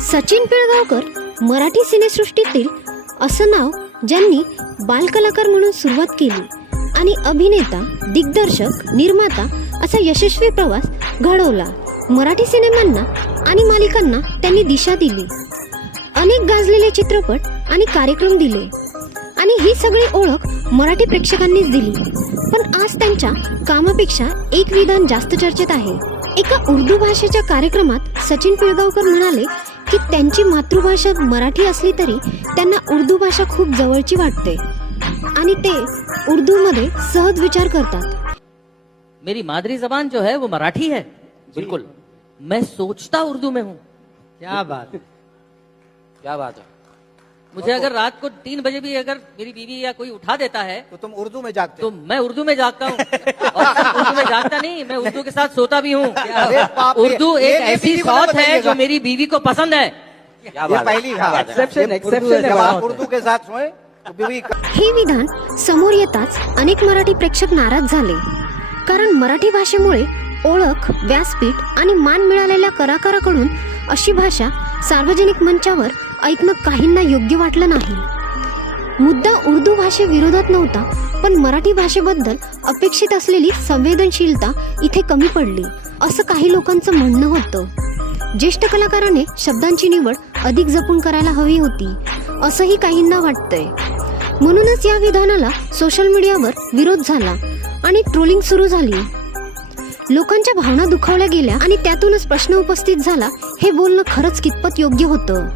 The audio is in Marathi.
सचिन पिळगावकर मराठी सिनेसृष्टीतील असं नाव ज्यांनी बालकलाकार म्हणून सुरुवात केली आणि अभिनेता, दिग्दर्शक, निर्माता असा यशस्वी प्रवास घडवला. मराठी सिनेमांना आणि मालिकांना त्यांनी दिशा दिली. अनेक गाजलेले चित्रपट आणि कार्यक्रम दिले आणि ही सगळी ओळख मराठी प्रेक्षकांनीच दिली. पण आज त्यांच्या कामापेक्षा एक विधान जास्त चर्चेत आहे. एका उर्दू भाषेच्या कार्यक्रमात सचिन पिळगावकर म्हणाले की त्यांची मातृभाषा मराठी असली तरी त्यांना उर्दू भाषा खूप जवळची वाटते आणि ते उर्दूमध्ये सहज विचार करतात. मेरी मादरी जबान जो है वो मराठी है. बिल्कुल. मैं सोचता उर्दू में हूँ. क्या बात है. मुझे अगर रात को 3 बजे भी अगर मेरी बीवी या कोई उठा देता है तो तुम उर्दू में जागते तो मैं उर्दू में जागता हूँ. और सिर्फ उर्दू में जागता नहीं, मैं उर्दू के साथ सोता भी हूँ. उर्दू एक ऐसी सौत है जो मेरी बीवी को पसंद है. ये पहली एक्सेप्शन उर्दू के साथ सोए तो बीवी. हे विधान समोर येताच अनेक मराठी प्रेक्षक नाराज झाले, कारण मराठी भाषेमुळे ओळख, व्यासपीठ आणि मान मिळालेल्या कलाकाराकडून अशी भाषा सार्वजनिक मंचावर ऐकणं काहींना योग्य वाटलं नाही. मुद्दा उर्दू भाषेविरोधात नव्हता, पण मराठी भाषेबद्दल अपेक्षित असलेली संवेदनशीलता इथे कमी पडली असं काही लोकांचं म्हणणं होतं. ज्येष्ठ कलाकाराने शब्दांची निवड अधिक जपून करायला हवी होती असंही काहींना वाटतंय. म्हणूनच या विधानाला सोशल मीडियावर विरोध झाला आणि ट्रोलिंग सुरू झाली. लोकांच्या भावना दुखावल्या गेल्या आणि त्यातूनच प्रश्न उपस्थित झाला, हे बोलणं खरंच कितपत योग्य होतं.